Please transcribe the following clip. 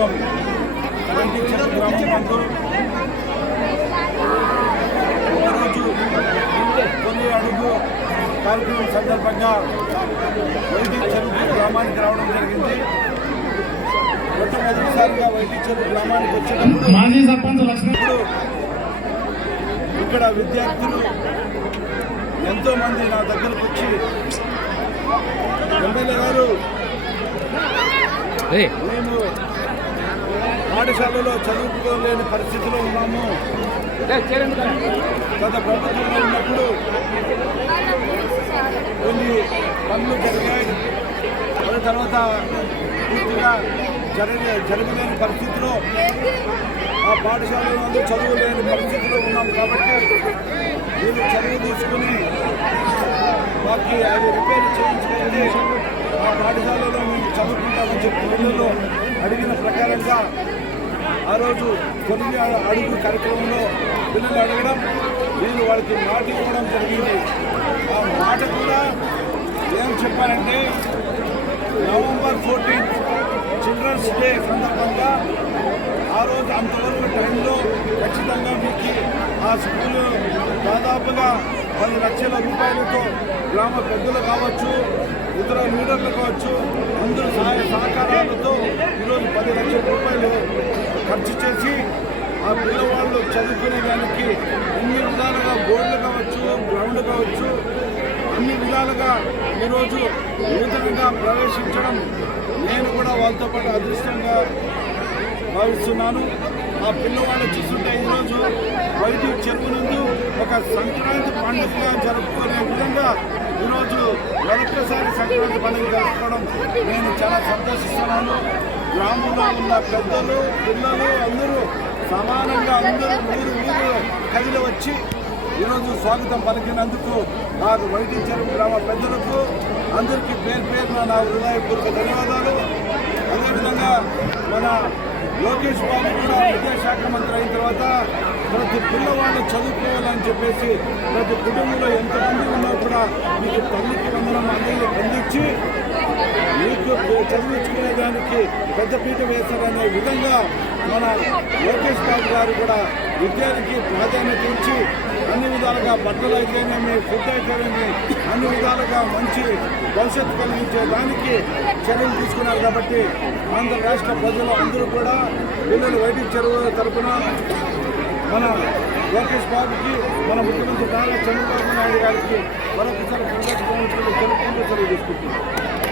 నియోజకవర్గం వెంకటేశ్వర గ్రామం నందు ఒకరోజు తొలి అడుగు కార్యక్రమం సందర్భంగా వైద్య చెరువు గ్రామానికి రావడం జరిగింది. మొట్టమొదటిసారిగా వైద్య చెరువు గ్రామానికి ఇప్పుడు ఇక్కడ విద్యార్థులు ఎంతో మంది నా దగ్గరకు వచ్చి ఎమ్మెల్యే గారు మేము పాఠశాలలో చదువుకోలేని పరిస్థితిలో ఉన్నాము. గత ప్రభుత్వంలో ఉన్నప్పుడు కొన్ని పనులు జరిగాయి. దాని తర్వాత పూర్తిగా జరగ జరగలేని పరిస్థితిలో ఆ పాఠశాలలో అందరూ చదువు లేని పరిస్థితిలో ఉన్నాం కాబట్టి వీళ్ళు చదువు తీసుకుని మాకు అవి రిపేర్ చేయించుకుంటే ఆ పాఠశాలలో మేము చదువుకుంటామని చెప్పి పిల్లలు అడిగిన ప్రకారంగా ఆ రోజు తొమ్మిది అడుగు కార్యక్రమంలో పిల్లలు అడగడం నేను వాళ్ళకి మాట ఇవ్వడం జరిగింది. ఆ మాట కూడా ఏం చెప్పారంటే నవంబర్ ఫోర్టీన్త్ చిల్డ్రన్స్ డే సందర్భంగా ఆ రోజు అంతవరకు టైంలో ఖచ్చితంగా మీకు ఆ స్కూల్ దాదాపుగా పది లక్షల రూపాయలతో గ్రామ పెద్దలు కావచ్చు ఇతర లీడర్లు కావచ్చు అందరూ సహాయ సహకారం ఈరోజు పది లక్షల రూపాయలు ఖర్చు చేసి ఆ పిల్లవాళ్ళు చదువుకునే దానికి అన్ని విధాలుగా బోర్డులు కావచ్చు గ్రౌండ్ కావచ్చు అన్ని విధాలుగా ఈరోజు నూతనంగా ప్రవేశించడం నేను కూడా వాళ్ళతో పాటు అదృష్టంగా భావిస్తున్నాను. ఆ పిల్లవాళ్ళు చూస్తుంటే ఈరోజు బయట చెరువు నుండి ఒక సంక్రాంతి పండుగగా జరుపుకునే విధంగా ఈరోజు మొదటిసారి సంక్రాంతి పండుగ జరుపుకోవడం నేను చాలా సంతోషిస్తున్నాను. గ్రామంలో ఉన్న పెద్దలు పిల్లలు సమానంగా అందరూ మీరు ఊరు కదిలి వచ్చి ఈరోజు స్వాగతం పలికినందుకు నాకు వైద్యం గ్రామ పెద్దలకు అందరికీ పేరు పేరున నా హృదయపూర్వక ధన్యవాదాలు. అదేవిధంగా మన లోకేష్ బాబు కూడా విద్యాశాఖ మంత్రి అయిన తర్వాత ప్రతి పిల్లవాళ్ళు చదువుకోవాలని చెప్పేసి ప్రతి కుటుంబంలో ఎంతమంది ఉన్నా కూడా మీకు తల్లికి వందనం అందించి మీకు చదివించుకునే దానికి పెద్దపీట వేశారనే విధంగా మన లోకేష్ బాబు గారు కూడా విద్యానికి ప్రాధాన్యత ఇచ్చి అన్ని విధాలుగా బట్టలు అయితేనేమి ఫుడ్ అయితేనేమి అన్ని విధాలుగా మంచి భవిష్యత్తు కలిగించే దానికి చర్యలు తీసుకున్నారు కాబట్టి ఆంధ్ర రాష్ట్ర ప్రజలు అందరూ కూడా పిల్లలు వైద్య చెరువు తరపున మన లోకేష్ బాబుకి మన ముఖ్యమంత్రి నారా చంద్రబాబు నాయుడు గారికి మరొకసారి కృతజ్ఞతలు తెలుపుకుంటూ తెలియజేసుకుంటున్నాం